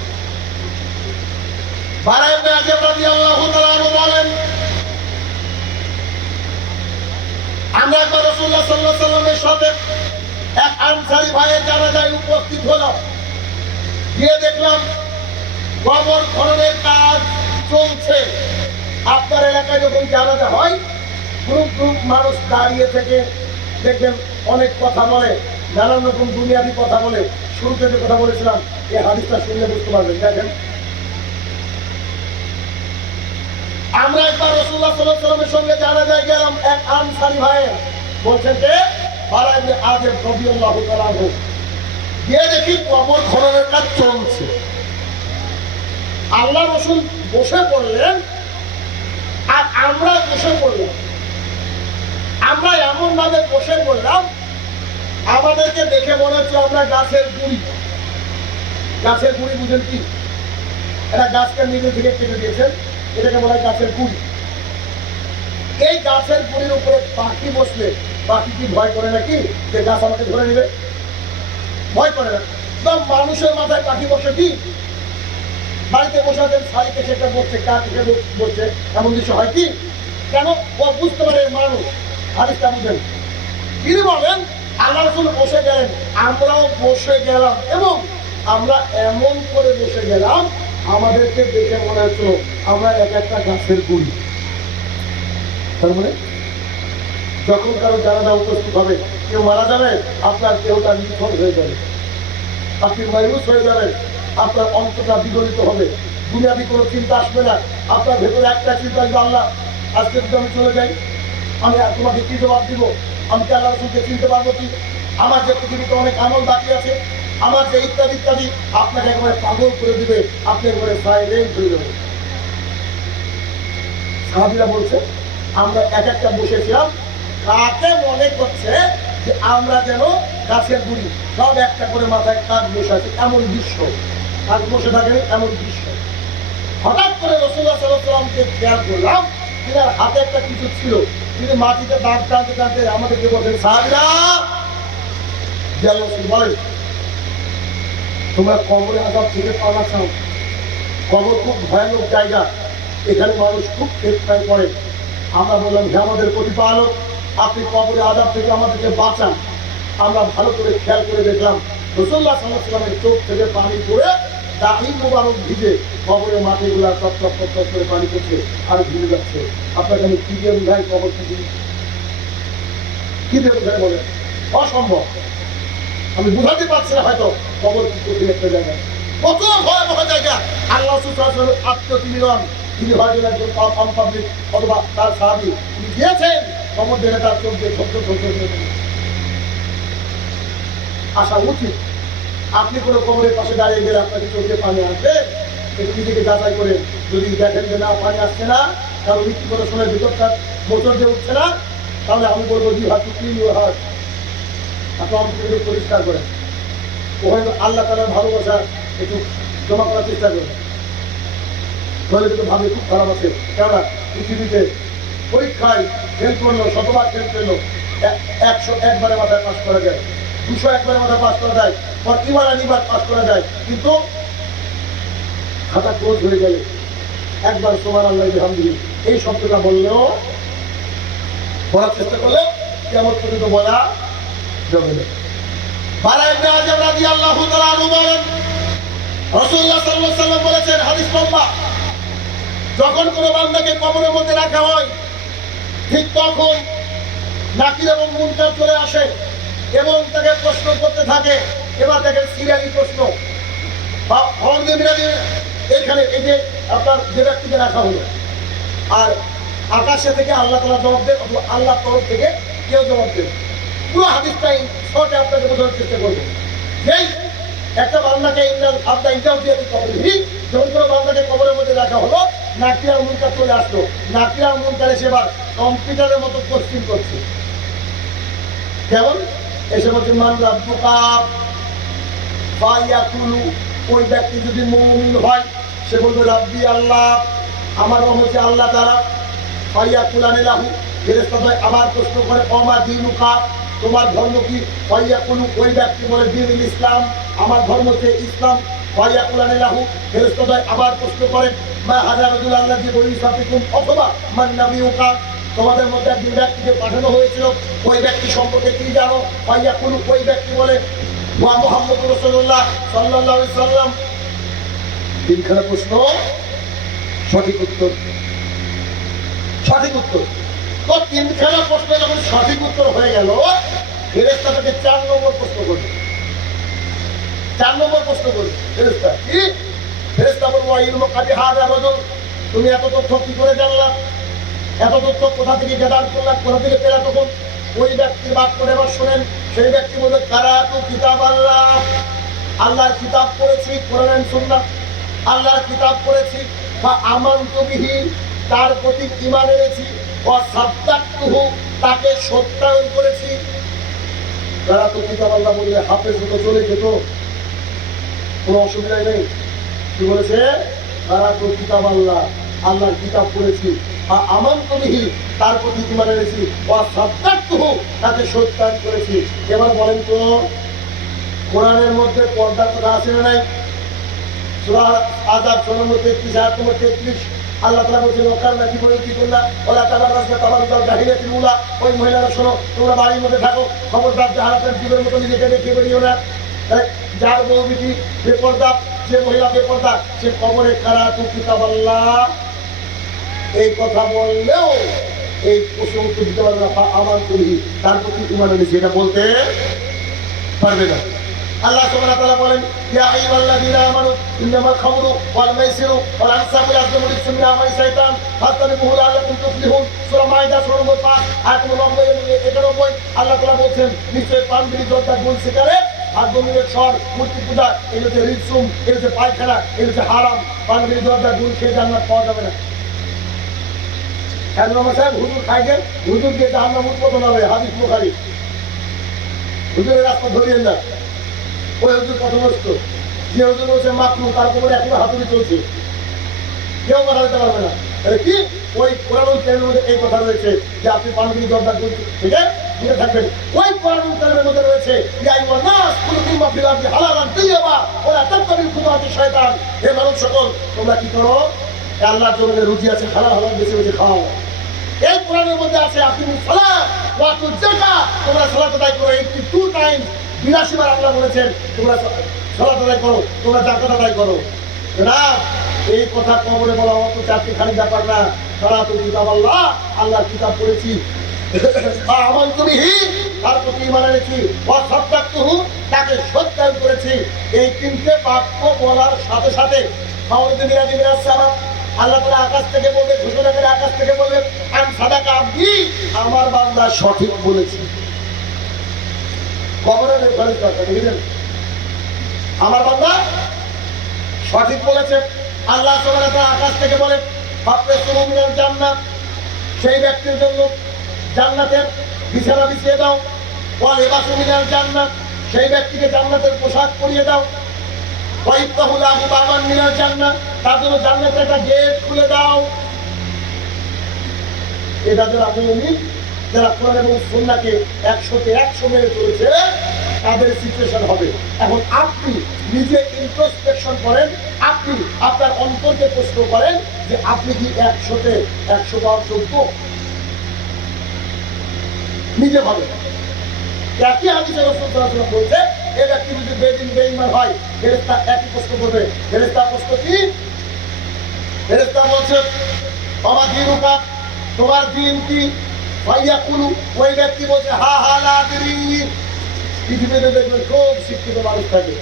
বারা ইবনে আযিব রাদিয়াল্লাহু তাআলা আনহু বলেন, আমরা একবার রাসূলুল্লাহ সাল্লাল্লাহু আলাইহি ওয়াসাল্লামের সাথে এক আনসারী ভাইয়ের জানাজায় উপস্থিত হলাম। গিয়ে দেখলাম কবর খননের কাজ চলছে। আপনার এলাকায় যখন জানাজা হয়, গ্রুপ গ্রুপ মানুষ দাঁড়িয়ে থেকে দেখবেন অনেক কথা বলে, নানান রকম দুনিয়াবি কথা বলে। শুরুতে যে কথা বলেছিলাম, এই হাদিসটা শুনলে বুঝতে পারবেন। দেখেন, আমরা একবার রাসূলুল্লাহ সাল্লাল্লাহু আলাইহি ওয়াসাল্লামের সঙ্গে জানাজায় গেলাম। এক আনসারী ভাই বলছেন যে বারা ইবনে আযিব রাদিয়াল্লাহু তাআলা আনহু, গিয়ে দেখি কবর খননের কাজ চলছে। আল্লাহ রাসূল বসে পড়লেন আর আমরা বসে পড়লাম। আমরা এমন ভাবে বসে পড়লাম, আমাদেরকে দেখে মনে হচ্ছে আমরা গাছের গুড়ি। গাছের গুড়ি বুঝেন কি? এটা গাছকে নিজে থেকে কেটে দিয়েছেন, এটাকে বলা হয় গাছের গুড়ি। এই গাছের গুড়ির উপরে পাখি বসলে পাখি কি ভয় করে নাকি যে গাছ আমাকে ধরে নেবে? ভয় করে না। মানুষের মাথায় পাখি বসে কি? বাড়িতে বসে আছেন, শাড়িতে সেটা বসছে, কাঠ হিসেবে বসছে, এমন দৃশ্য হয় কি? কেন? ও বুঝতে পারে মানুষ। হাদিসটা বুঝেন। তিনি বলেন আল্লাহ রাসূল বসে গেলেন, আমরাও বসে গেলাম, এবং আমরা এমন করে বসে গেলাম আমাদেরকে দেখে মনে হচ্ছিল আমরা এক একটা গাছের গুড়ি। তার মানে যখন কারো জানাজা উপস্থিত হবে, কেউ মারা যাবে, আপনার কেউটা নিখোঁজ হয়ে যাবে, আপনি মায়ুস হয়ে যাবেন, আপনার অন্তরটা বিগলিত হবে, দুনিয়াবি কোনো চিন্তা আসবে না। আপনার ভেতরে একটা চিন্তা আসবে, আল্লাহ আজকে যদি আমি চলে যাই, আমি তোমাকে কি জবাব দিব? আমি কি আল্লাহ রাসূলকে চিনতে পারবো কি? আমার যে পৃথিবীতে অনেক আমল বাকি আছে, আমার যে ইত্যাদি ইত্যাদি, আপনাকে একেবারে পাগল করে দিবে, আপনি একেবারে সাইলেন্ট হয়ে যাবে। সাহাবীরা বলছে আমরা এক একটা বসেছিলাম, কাকে মনে করছে যে আমরা যেন গাছের গুড়ি, সব একটা করে মাথায় কাক বসে আছে, এমন দৃশ্য। কাক বসে থাকেন, এমন দৃশ্য। হঠাৎ করে রাসূলুল্লাহ সাল্লাল্লাহু আলাইহি ওয়াসাল্লামকে খেয়াল করলাম, তিনার হাতে একটা কিছু ছিল। তিনি মাটিতে দাগ টানতে টানতে আমাদেরকে বলছেন, সাহাবীরা বলেন তোমরা কবরে আযাব থেকে পাওয়া চাও? কবর খুব ভয়ানক জায়গা, এখানে মানুষ খুব ফেতনায় পড়ে। আমরা বললাম, হে আমাদের প্রতিপালক, আপনি কবরে আযাব থেকে আমাদেরকে বাঁচান। আমরা ভালো করে খেয়াল করে দেখলাম রাসূলুল্লাহ সাল্লাল্লাহু আলাইহি ওয়াসাল্লামের চোখ থেকে পানি পড়ে দাড়ি মোবারক ভিজে কবরের মাটিগুলা টপ টপ টপ টপ করে পানি পড়ছে আর ভিজে যাচ্ছে। আপনাকে আমি কি দিয়ে বুঝাই কবর কি দিয়ে বুঝাই বলেন? অসম্ভব। আমি বুঝাতে পারছি না হয়তো কবর কি কঠিন একটা জায়গা, কত ভয়াবহ জায়গা। আল্লাহ রাসূল আত্মতিমিরণ, তিনি হয়তো একজন কম পাবলিক অথবা তার সাহাবী, তিনি গিয়েছেন কবর দেখে তার চোখ দিয়ে ছোট্ট ছোট্ট আসা উচিত। আপনি কোনো কবরের পাশে দাঁড়িয়ে গেলে আপনাকে চোখে পানি আসবে, একটু নিজেকে যাচাই করে যদি দেখেন যে না পানি আসছে না, কারণ মৃত্যু করে সময় ভিতরটা মোচর দিয়ে উঠছে না, তাহলে আমি বলবো যে হাত ক্লিন ইউর হার্ট, আপনি অন্তর্কে পরিষ্কার করেন। ওখানে আল্লাহ তাআলার ভালোবাসা একটু জমা করার চেষ্টা করেন। তাহলে কিন্তু ভাবে খুব খারাপ আছে। কেননা পৃথিবীতে পরীক্ষায় ফেল করলো, শতবার ফেল করলো, 101 বারে মাথায় পাস করা যায়, 201 বারে মাথায় পাস করা যায়, প্রতিবার আনিবার পাস করা যায়, কিন্তু খাতা ক্লোজ হয়ে গেলে একবার সুবহানাল্লাহি ওয়া বিহামদিহি এই শব্দটা বললেও, বলার চেষ্টা করলে কিয়ামত পর্যন্ত বলা যাবে না। বারা ইবনে আযিব রাদিয়াল্লাহু তাআলা আনহু বলেন, রাসূলুল্লাহ সাল্লাল্লাহু আলাইহি ওয়াসাল্লাম বলেছেন, হাদিস লম্বা, যখন কোনো বান্দাকে কবরের মধ্যে রাখা হয়, ঠিক তখন নাকির এবং মুনকার চলে আসে এবং তাকে প্রশ্ন করতে থাকে। এবার দেখেন সিরিয়ালি প্রশ্ন, এখানে এই যে আপনার যে ব্যক্তিকে রাখা হলো, আর আকাশে থেকে আল্লাহ তাআলা জবাব দেন অথবা আল্লাহর তরফ থেকে কেউ জবাব দেন। পুরো হাদিসটাই শর্টে আপনাকে বোঝানোর চেষ্টা করবো। যেই একটা বান্দাকে আপনার ইন্টারভিউ কবরে, যখন কোনো বান্দাকে কবরের মধ্যে রাখা হলো, নাকির আর মুনকার চলে আসলো। নাকির আর মুনকার এসে এবার কম্পিউটারের মতো কোশ্চিন করছে। যেমন এসে বলছে মান রাব্বুকা ফায়াকুলু, ওই ব্যক্তি যদি মুমিন হয় সে বলবে রাব্বি আল্লাহ, আমার রব হচ্ছে আল্লাহ তাআলা। ফায়াকুলানি লাহু, ফেরেশতারা আবার প্রশ্ন করে ওমা দীনুকা, তোমার ধর্ম কি? ফায়াকুলু, ওই ব্যক্তি বলে দীনুল ইসলাম, আমার ধর্ম হচ্ছে ইসলাম। ফায়াকুলানি লাহু, ফেরেশতারা আবার প্রশ্ন করে মা হাযা রাজুল আল্লাযী বুইসাফিকুম, অথবা মান নাবিয়ুকা, তোমাদের মধ্যে একজন ব্যক্তিকে পাঠানো হয়েছিল, ওই ব্যক্তি সম্পর্কে কি জানো? ফায়াকুলু, ওই ব্যক্তি বলে ওয়া মুহাম্মদুর রাসূলুল্লাহ সাল্লাল্লাহু আলাইহি সাল্লাম। তিনখানা প্রশ্ন, সঠিক উত্তর। সঠিক উত্তর তো তিনখানা প্রশ্ন যখন সঠিক উত্তর হয়ে গেল, ফেরেশতা তাকে 4 নম্বর প্রশ্ন করবে। 4 নম্বর প্রশ্ন করবে ফেরেশতা কি? ফেরেশতা বলবো ইলমু কাদি হাদা রাজুল, তুমি এত তথ্য কি করে জানলা? এত তথ্য কোথা থেকে গেদার করলা, কোথা থেকে পেলা? তখন ওই ব্যক্তির বাদ করে এবার শোনেন, সেই ব্যক্তি বলবে কারাতু কিতাব আল্লাহ, আল্লাহর কিতাব পড়েছি, কোরআন সুন্নাহ, আল্লাহর কিতাব পড়েছি, বা আমানতু বিহি, তার প্রতি ঈমান এনেছি, ওয়া সাদ্দাকতুহু, তাকে সত্যায়ন করেছি। কারাতু কিতাব আল্লাহ বললে হাফেজ হতো, চলে যেত, কোনো অসুবিধা নেই। কি বলেছে? কারাতু কিতাব আল্লাহ, আল্লাহর কিতাব পড়েছি, আমানতু বিহি, তার প্রতি ঈমান এনেছি, ওয়া সাদ্দাকতুহু, তাকে সত্যায়ন করেছি। এবার বলেন তো, কোরআনের মধ্যে পর্দার কথা আছে না নাই? সূরা আযাব 6 নম্বর 33, আয়াত নম্বর 33, আল্লাহ তাআলা বলেছেন ওকার নাকি বলে কি করলা, ওলা তাবারাজনা তাবারুজাল জাহিলিয়াতিল উলা, ওই মহিলারা শোনো, তোমরা বাড়ির মধ্যে থাকো, খবরদার জাহালাতের জীবের মতো নিজেকে দেখে বেরিও না। যার বউ বিটি বেপর্দা, যে মহিলা বেপর্দা, সে কবরে কারাতু কিতাব আল্লাহ এই কথা বললেও এই প্রশ্ন উত্তর দিতে পারবে না, আমার তুমি তার প্রতি ঈমান এনেছি, এটা বলতে পারবে না। আল্লাহ সুবহানাহু ওয়া তাআলা বলেন ইয়া আইয়ুহাল্লাযীনা আমানু ইন্নামাল খামরু ওয়াল মাইসিরু ওয়াল আনসাবু ওয়াল আজলামু রিজসুম মিন আমালি শাইতান ফাত্তাবিহু লাআল্লাকুম তুফলিহুন। সূরা মাইদা 16 নম্বর 5 আয়াত নম্বর 91 আল্লাহ তাআলা বলেন নিশ্চয়ই পান বিড়ি জর্দা গুল সিগারেট আর গমের স্বর, মূর্তি পূজা, এই হচ্ছে রিজসুম, এই হচ্ছে পায়খানা, এই হচ্ছে হারাম। পান বিড়ি জর্দা গুল খেয়ে জান্নাত পাওয়া যাবে না। কেন সাহেব হুজুর খাইছেন, হুজুর দিয়ে জাহান্নাম উৎপাদন হবে, হাদিস বুখারী। হুজুরের রাস্তা ধরিয়েন না, ওই হুজুর কত নষ্ট। যে হুজুর বলছে মাকরু, তার উপরে এখনো হাতুড়ি চলছে, কেউ কথা দিতে পারবে না। কি ওই কোরআনুল কারীমের মধ্যে এই কথা রয়েছে যে আপনি পানবিড়ি জর্দা থেকে দূরে থাকবেন। ওই কোরআনুল কারীমের মধ্যে রয়েছে ইয়া আইয়ুহান নাস কুলু মিম্মা ফিল আরদি হালালান তাইয়্যিবা ওয়া লা তাত্তাবিউ খুতুওয়াতি শায়তান। হে মানুষ সকল, তোমরা কি করো? আল্লাহর জমিনে রুজি আছে, হালাল হালাল বেশি বেশি খাও। এই কোরআনের মধ্যে আছে আকিমুস সালাত ওয়া আতুজ যাকাত, তোমরা সালাত আদায় করো। 82 টাইম, 82 বার আল্লাহ বলেছেন তোমরা সালাত আদায় করো, তোমরা যাকাত আদায় করো। না, এই কথা কবরে বলা অত চারটি খালি ব্যাপার না। কারাতু কিতাব আল্লাহ, আল্লাহর কিতাব পড়েছি, আমানতু বিহি, তার প্রতি ঈমান এনেছি, ওয়া সাদ্দাকতুহু, তাকে সত্যায়ন করেছি। এই তিনটে বাক্য বলার সাথে সাথে মাওলানা মিরাজি মিরাজ সালাম আল্লাহ তাআলা আকাশ থেকে বলবে, ঘোষণা করে আকাশ থেকে বলবে আন সাদাকা আবদি, আমার বান্দা সঠিক বলেছে। কবরের রেফারেন্স কথা দেখেছেন, আমার বান্দা সঠিক বলেছে। আল্লাহ সুবহানাহু ওয়া তাআলা আকাশ থেকে বলে ফাবতাসুরু মিনাল জান্নাত, সেই ব্যক্তির জন্য জান্নাতের বিছানা বিছিয়ে দাও। ওয়া লিবাসু মিনাল জান্নাত, সেই ব্যক্তিকে জান্নাতের পোশাক পরিয়ে দাও। ওয়া ইফতাহু লাহু বাবান মিনাল জান্নাত, তার জন্য জান্নাতের একটা গেট খুলে দাও। এটা যারা মুমিন, যারা কোরআন এবং সুন্নাহকে 100-তে 100 মেনে চলেছে, তাদের সিচুয়েশন হবে। এখন আপনি নিজে ইন্ট্রোস্পেকশন করেন, আপনি আপনার অন্তরকে প্রশ্ন করেন যে আপনি কি 100-তে 100 পাওয়ার যোগ্য? নিজে ভাবেন। একই হাদিসে রাসূল সাল্লাল্লাহু আলাইহি ওয়াসাল্লাম বলছে এই ব্যক্তি যদি বেদিন বেঈমান হয়, ফেরেশতা একই প্রশ্ন করবে। ফেরেশতা প্রশ্ন কি? ফেরেশতা বলছে আমা দীনুকা, তোমার দিন কি? ফায়াকুলু, ওই ব্যক্তি বলছে হা হা লা আদরি। পৃথিবীতে দেখবেন খুব শিক্ষিত মানুষ থাকে,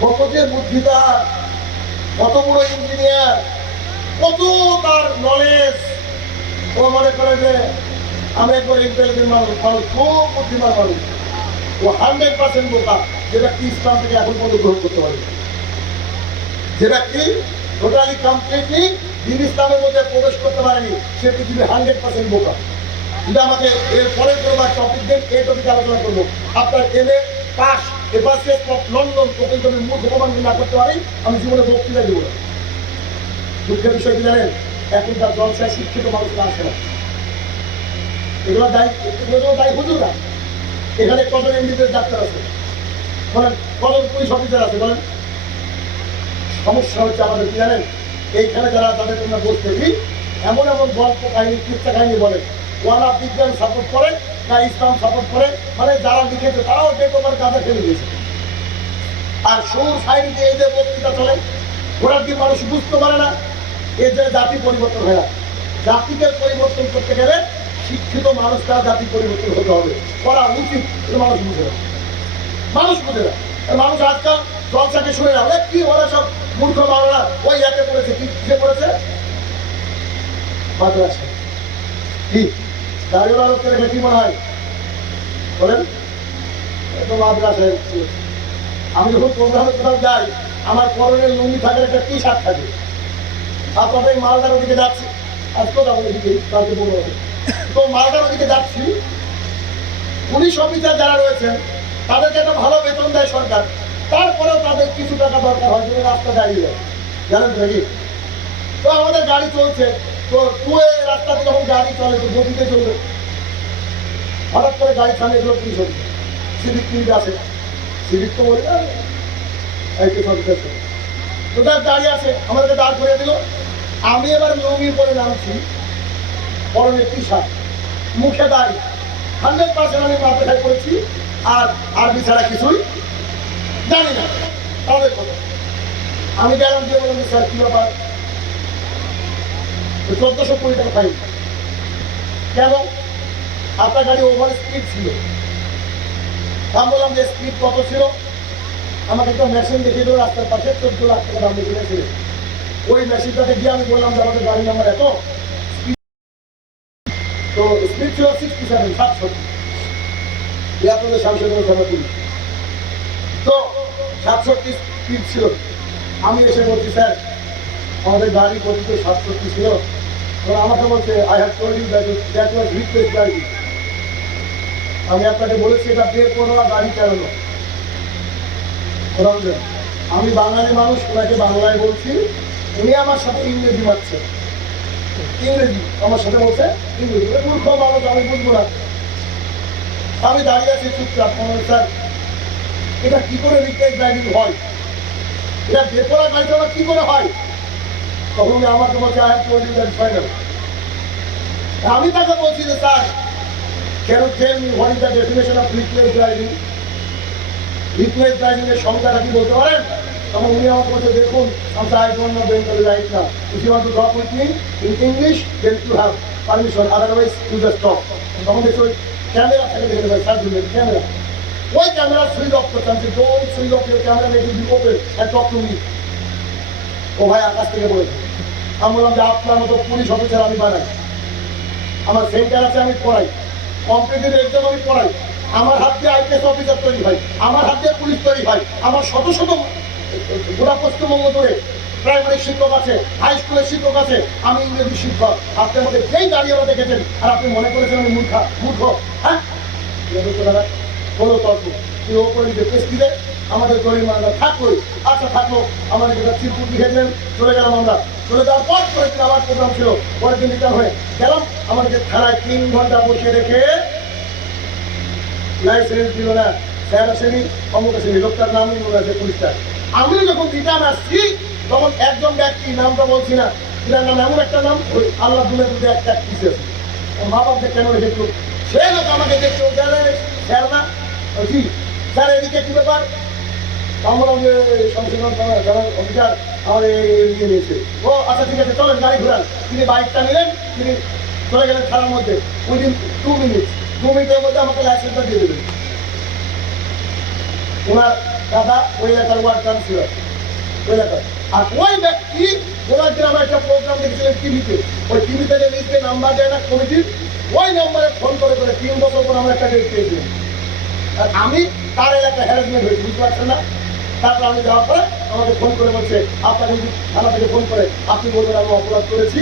কত যে বুদ্ধিদার, কত বড় ইঞ্জিনিয়ার, কত তার নলেজ। ও মনে করে যে আমি একবার ইন্টেলিজেন্ট মানুষ, খুব বুদ্ধিমান মানুষ। ও 100% বোকা, যে ব্যক্তি ইসলাম থেকে এখন পর্যন্ত গ্রহণ করতে পারে, যে ব্যক্তি টোটালি কমপ্লিটলি দিন ইসলামের মধ্যে প্রবেশ করতে পারেনি, সে পৃথিবী 100% বোকা। যদি আমাকে এর পরে কোনো টপিক দেন, এই টপিকে আলোচনা করবো। আপনার MA পাস, এফআরসিএস লন্ডন, তখন যদি মূল ভগবান না করতে পারি, আমি জীবনে বক্তৃতা দেবো না। দুঃখের বিষয় কি জানেন? এখনকার জলসায় শিক্ষিত মানুষরা আসে না। এগুলো দায়ী হুজুররা। এখানে কজন MBBS ডাক্তার আছে বলেন, কজন পুলিশ অফিসার আছে বলেন? সমস্যা হচ্ছে আমাদের কি জানেন? এইখানে যারা তাদের তোমরা বসতে কি এমন এমন গল্প কাহিনী, কিচ্ছা কাহিনী বলে, ওরা বিজ্ঞান সাপোর্ট করে না ইসলাম সাপোর্ট করে, মানে যারা লিখেছে তারাও ডেট ওভার কাজে ফেলে দিয়েছে। আর সুর সাইড দিয়ে এই যে বক্তৃতা চলে, ঘোড়ার দিয়ে মানুষ বুঝতে পারে না, এর জন্য জাতি পরিবর্তন হয় না। জাতিকে পরিবর্তন করতে গেলে শিক্ষিত মানুষ তারা জাতি পরিবর্তন হতে হবে, করা উচিত। কিন্তু মানুষ বুঝে না, মানুষ বুঝে না। মানুষ আজকাল জলসাকে শুনে না, কি ওরা সব মূর্খ মাওলানা ওই এতে পড়েছে, কি কিসে পড়েছে, মাদ্রাসা। কি দাঁড়িয়ে লোককে রেখে কি মনে হয় বলেন, তো মাদ্রাসায়। আমি যখন প্রোগ্রামে কোথাও যাই, আমার পরনের লুঙ্গি থাকে, একটা টি শার্ট থাকে। আপনাদের মালদার ওদিকে যাচ্ছি, আজ কোথাও ওদিকে কালকে বলবো, তো মালদার ওদিকে যাচ্ছি, পুলিশ অফিসার যারা রয়েছেন তাদেরকে একটা ভালো বেতন দেয় সরকার, তারপরেও তাদের কিছু টাকা দরকার হয়, যদি রাস্তা দাঁড়িয়ে যায়, জানেন তো নাকি? তো আমাদের গাড়ি চলছে, তো টুয়ে রাস্তাতে যখন গাড়ি চলে তো গতিতে চলবে, হঠাৎ করে গাড়ি থামিয়ে দিল পুলিশ অফিসার, সিভিক টিভিক আসে, সিভিক তো বলি না, তো তার দাঁড়িয়ে আছে, আমাদেরকে দাঁড় করে দিল। আমি এবার লুঙ্গি পরে নামছি, পরনে টি শার্ট, মুখে দাঁড়ি, 100% আমি মাথায় করেছি, আর আরবি ছাড়া কিছুই জানি না তাদের কথা। আমি গেলাম দিয়ে বললাম, স্যার কি ব্যাপার, 1420 টাকা ফাইন। কেন? আপনার গাড়ি ওভার স্পিড ছিল। আমি বললাম যে স্পিড কত ছিল, আমাকে একটা মেশিন দেখিয়ে দেবো রাস্তার পাশে, 14 লাখ টাকা দাম দেখিয়েছিল। ওই মেশিনটাতে গিয়ে আমি বললাম যে আমাদের গাড়ি নাম্বার এত, তো স্পিড ছিল 67, 67, আপনাদের সাংসদের পুলিশ, তো 67 স্পিড ছিল। আমি এসে বলছি, স্যার আমাদের গাড়ি গতি 67 ছিল। আমাকে বলছে, I have told you that was replace গাড়ি। আমি আপনাকে বলেছি এটা বের করো আর গাড়ি চালানো। আমি বাঙালি মানুষ, ওনাকে বাংলায় বলছি, উনি আমার সাথে ইংরেজি মারছে, ইংরেজি আমার সাথে বলছে ইংরেজি। মূর্খ মানুষ, আমি বুঝবো না। আমি দাঁড়িয়ে আছি চুপচাপ। স্যার এটা কি করে রিপ্লেস ড্রাইভিং হয়, এটা বের করা গাড়ি চালানো কি করে হয়? তখন উনি আমাকে বলছে, I have told you that final. আমি তাকে বলছি যে sir, can you tell me what is the definition of replace driving? Replace driving এর সংজ্ঞাটা কি বলতে পারেন? তখন উনি আমাকে বলছে, দেখুন I don't know Bengali right now. If you want to talk with me in English, then you have permission, otherwise you just talk. তখন দেখছি ওই ক্যামেরা থেকে দেখে দেবে, স্যার দিলেন ক্যামেরা, ওই ক্যামেরা সুইচ অফ করতে আমি, don't switch off your camera, make it be open and talk to me. ও ভাই আকাশ থেকে বলেছে। আমি বললাম যে আপনার মতো পুলিশ অফিসার আমি বানাই, আমার সেন্টার আছে, আমি পড়াই, কম্পিটিটিভ এক্সাম আমি পড়াই, আমার হাত দিয়ে আইপিএস অফিসার তৈরি হয়, আমার হাত দিয়ে পুলিশ তৈরি হয়, আমার শত শত গোটা পশ্চিমবঙ্গ ধরে প্রাইমারি শিক্ষক আছে, হাই স্কুলের শিক্ষক আছে, আমি ইংরেজি শিক্ষক। আপনার মধ্যে যেই দাঁড়িয়ে দেখেছেন আর আপনি মনে করেছেন আমি মূর্খ। হ্যাঁ, হলো তর্ক, তুই ওপরে যে কেস দিলে আমাদের গরিব মানুষ থাকলোই, আচ্ছা থাকলো, আমাদের যেটা চিরকুট লিখে দিলেন, চলে গেলাম আমরা। চলে যাওয়ার পর করেছিল আবার প্রোগ্রাম ছিল, পরের দিন রিটার্ন হয়ে গেলাম। আমাদেরকে থানায় 3 ঘন্টা বসে রেখে লাইসেন্স দিল না, স্যার আসেনি, অমুক আসেনি, লোকটার নামই মনে আছে পুলিশটা। আমি যখন রিটার্ন আসছি তখন একজন ব্যক্তি, নামটা বলছি না, এটার নাম এমন একটা নাম, ওই আল্লাহ দুলের মধ্যে একটা পিছিয়ে আছে, মা বাপকে কেন রেখেছিল, সে লোক আমাকে দেখতে, স্যার না, জি স্যার এদিকে কি ব্যাপার? আমরা যে সংশোধন অফিসার আমাদের নিয়ে নিয়েছে। ও আচ্ছা ঠিক আছে, চলেন গাড়ি ঘোরান। তিনি বাইকটা নিলেন, তিনি চলে গেলেন থানার মধ্যে। উইদিন 2 মিনিটের মধ্যে আমাকে লাইসেন্সটা দিয়ে দেবেন। ওনার দাদা ওই এলাকার ওয়ার্ড কাউন্সিলর, ওই এলাকার। আর ওই ব্যক্তি ওনার দিন আমরা একটা প্রোগ্রাম দেখেছিলেন টিভিতে, ওই টিভিতে যে লিস্টে নাম্বার দেয় না কমিটির, ওই নাম্বারে ফোন করে 3 বছর পর আমরা একটা ডেট পেয়েছিলাম। আর আমি তার এলাকায় হ্যারাসমেন্ট হয়েছি, বুঝতে পারছেন না? তারপর আমি যাওয়ার পরে আমাকে ফোন করে বলছে, আপনাকে যদি থানা থেকে ফোন করে আপনি বলবেন আমি অপরাধ করেছি,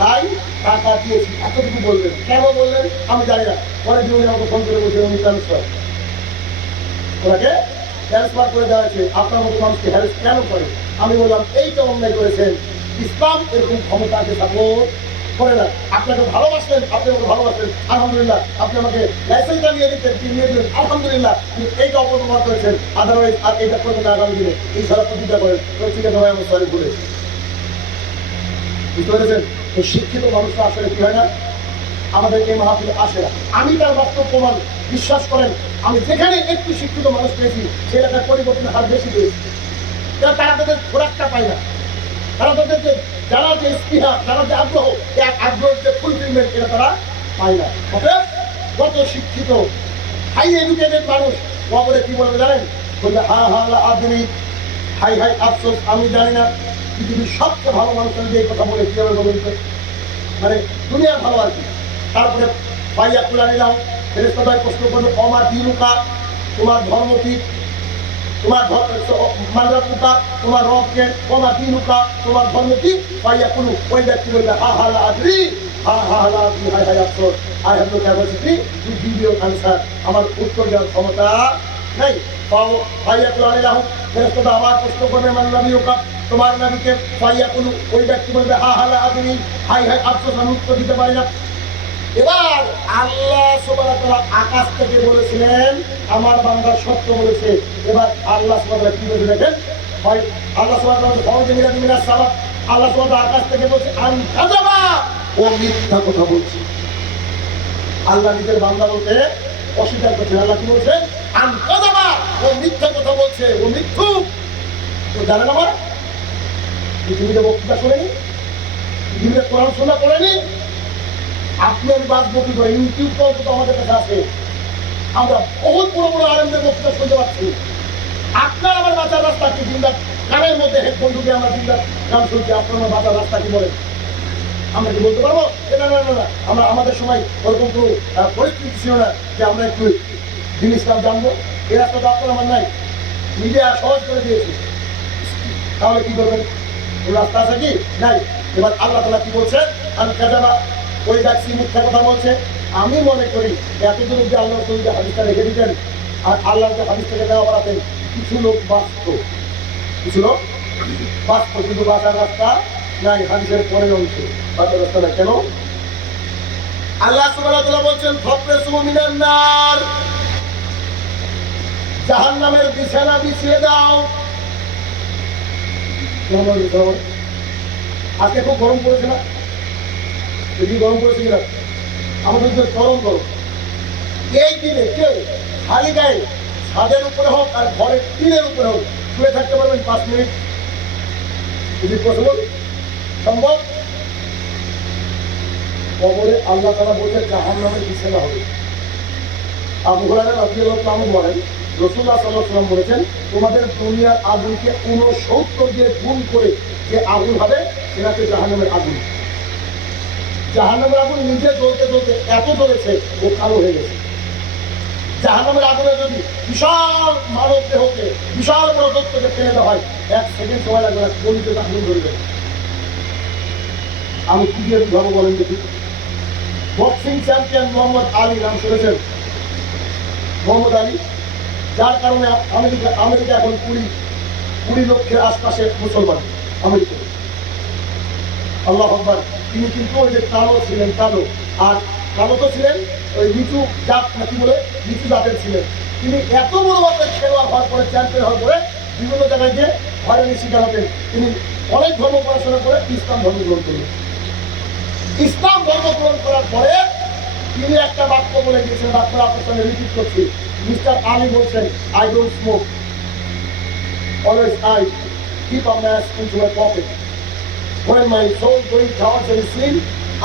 তাই টাকা দিয়েছি, এতটুকু বলবেন। কেন বললেন আমি জানি না। পরে দিন আমাকে ফোন করে বলছে উনি ট্রান্সফার, ওনাকে ট্রান্সফার করে দেওয়া হয়েছে। আপনার মতো মানুষকে হ্যারাস কেন করে? আমি বললাম এইটা অন্যায় করেছেন, ইসলাম এরকম ক্ষমতাকে সাপোর্ট করে না। আপনাকে ভালোবাসলেন, আপনি আমাকে ভালোবাসলেন, আলহামদুলিল্লাহ। আপনি আমাকে লাইসেন্সটা নিয়ে দিতেন, নিয়ে দিলেন, আলহামদুলিল্লাহ। কিন্তু এইটা অপব্যবহার করেছেন, আদারওয়াইজ আর এইটা করবেন না আগামী দিনে। এই সারা প্রতিজ্ঞা করেন, ঠিক আছে ভাই, আমার সরি ভুলে। বুঝতে পেরেছেন? তো শিক্ষিত মানুষরা আসলে কি হয় না, আমাদের এই মাহফিলে আসে না। আমি তার বাস্তব প্রমাণ, বিশ্বাস করেন। আমি যেখানে একটু শিক্ষিত মানুষ পেয়েছি সে এলাকার পরিবর্তনের হার বেশি পেয়েছি। তারা তাদের খোরাকটা পায় না, তারা তাদের যে যারা যে স্পৃহা, যারা যে আগ্রহ, এক আগ্রহের যে ফুলফিলমেন্ট এটা তারা পায় না। অতএব কত শিক্ষিত হাই এডুকেটেড মানুষ কবরে কি বলবে জানেন? বলবে হা হা লা আদরি, হাই হাই আফসোস, আমি জানি না। পৃথিবীর সবচেয়ে ভালো মানুষ আমি এই কথা বলে কি হবে বলুন তো? মানে দুনিয়ার ভালো আর কি। তারপরে ভাইয়া কুলা নিলাম, ফেরেশতা ভাই প্রশ্ন করবে অমা দিনুকা, তোমার ধর্ম কি? তোমার মানরাকুকা, তোমার রবকে, অমা দিনুকা, তোমার ধর্ম কি? ভাইয়া কুলু, ওই ব্যক্তি বলবে হা হা লা আদরি, হা হা লা আদরি, হাই হাই আফসোস, I have no capacity to give you answer, আমার উত্তর দেওয়ার ক্ষমতা নাই। পাও ভাইয়া কুলা নিলাম, ফেরেশতা আবার প্রশ্ন করবে মান নবিয়ুকা, তোমার নবীকে? ভাইয়া কুলু, ওই ব্যক্তি বলবে হা হা লা আদরি, হাই হাই আফসোস, আমি উত্তর দিতে পারি না। এবার আল্লাহ সুবহানাহু ওয়া তাআলা আকাশ থেকে বলেছিলেন আমার বান্দা সত্য বলেছে। এবার আল্লাহ সুবহানাহু ওয়া তাআলা কি বলে দেখেন, ভাই আল্লাহ সুবহানাহু ওয়া তাআলা বলেন মিনা মিনাস সামাত, আল্লাহ সুবহানাহু ওয়া তাআলা আকাশ থেকে বলছে আন কাযাবা, ও মিথ্যা কথা বলছে। আল্লাহ নিজের বান্দা বলতে অস্বীকার করছে। আল্লাহ কি বলছে? আন কাযাবা, ও মিথ্যা কথা বলছে, ও মিথ্যুক। তো জানেন আমার পৃথিবীতে বক্তৃতা শুনেনি, পৃথিবীতে কোরআন শোনা করেনি, আপনি আমি বাঁচবো কি করে? ইউটিউব তো আমাদের কাছে আছে, আমরা বহুত বড় বড় আলেমদের বক্তৃতা শুনতে পাচ্ছি। আপনার আমার বাঁচার রাস্তা কি? দিনদার কানের মধ্যে হেডফোন ঢুকে আমরা দিনদার গান শুনছি, আপনার আমার বাঁচার রাস্তা কি বলেন? আমরা কি বলতে পারবো? না না না না, আমরা আমাদের সময় ওরকম কোনো পরিস্থিতি ছিল না যে আমরা একটু জিনিসটা জানবো। এই রাস্তা তো আপনার আমার নাই, মিডিয়া সহজ করে দিয়েছে। তাহলে কি করবেন? কোনো রাস্তা আছে কি? নাই। এবার আল্লাহ তাআলা কি বলছে? আন কাযাবা, ওই ব্যক্তি মিথ্যা কথা বলছে। আমি মনে করি এতদিন যে আল্লাহ যে হাদিসটা রেখে দিতেন আর আল্লাহ যে হাদিসটাকে দেওয়া বাড়াতেন, কিছু লোক বাঁচত, কিছু লোক বাঁচত, কিন্তু বাঁচার রাস্তা নাই। হাদিসের পরের অংশে বাঁচার রাস্তা নাই। কেন? আল্লাহ সুবহানাহু ওয়া তাআলা বলছেন ফাবরিসু মিনান নার, জাহান্নামের বিছানা বিছিয়ে দাও। আজকে খুব গরম পড়েছে না? যদি গরম পড়েছে কিনা? আমাদের যে চরম গরম, এই দিনে কেউ খালি গায়ে ছাদের উপরে হোক আর ঘরের টিনের উপরে হোক শুয়ে থাকতে পারবেন 5 মিনিট? যদি পসিবল, সম্ভব? কবরে আল্লাহ তাআলা বলছে জাহান্নামের বিছানা হবে। আবু হুরায়রা রাদিয়াল্লাহু আনহু বলেন রাসূলুল্লাহ সাল্লাল্লাহু আলাইহি ওয়াসাল্লাম বলেছেন তোমাদের দুনিয়ার আগুনকে 69 দিয়ে গুণ করে যে আগুন হবে সেটাকে জাহান্নামের আগুন। জাহান্নামের আগুন নিজে জ্বলতে জ্বলতে এত জ্বলেছে ও কালো হয়ে গেছে। জাহান্নামের আগুনে যদি বিশাল মানব দেহকে, বিশাল বড় দত্তকে ফেলে দেওয়া হয়, 1 সেকেন্ড সময় লাগবে না, গলিতে আগুন ধরবে। আমি কি দিয়ে ধরবো বলেন দেখি? বক্সিং চ্যাম্পিয়ন মোহাম্মদ আলী নাম শুনেছেন? মোহাম্মদ আলী, যার কারণে আমেরিকা এখন 20 লক্ষের আশপাশে মুসলমান আমেরিকায়। আল্লাহু আকবার। তিনি কিন্তু ওই যে কালো ছিলেন, কালো, আর কালো তো ছিলেন ওই নিচু জাত নাকি বলে নিচু জাতের ছিলেন। তিনি এত বড় মাপের খেলোয়াড় হওয়ার পরে, চ্যাম্পিয়ন হওয়ার পরে বিভিন্ন জায়গায় গিয়ে হয়রানি শিকার হতেন। তিনি অনেক ধর্ম পড়াশোনা করে ইসলাম ধর্ম গ্রহণ করলেন। ইসলাম ধর্ম গ্রহণ করার পরে তিনি একটা বাক্য বলে গিয়েছেন, বাক্যটা আপনার সঙ্গে রিপিট করছি। মিস্টার আলী বলছেন I don't smoke, always I keep a match into my pocket. When my soul going towards the sin,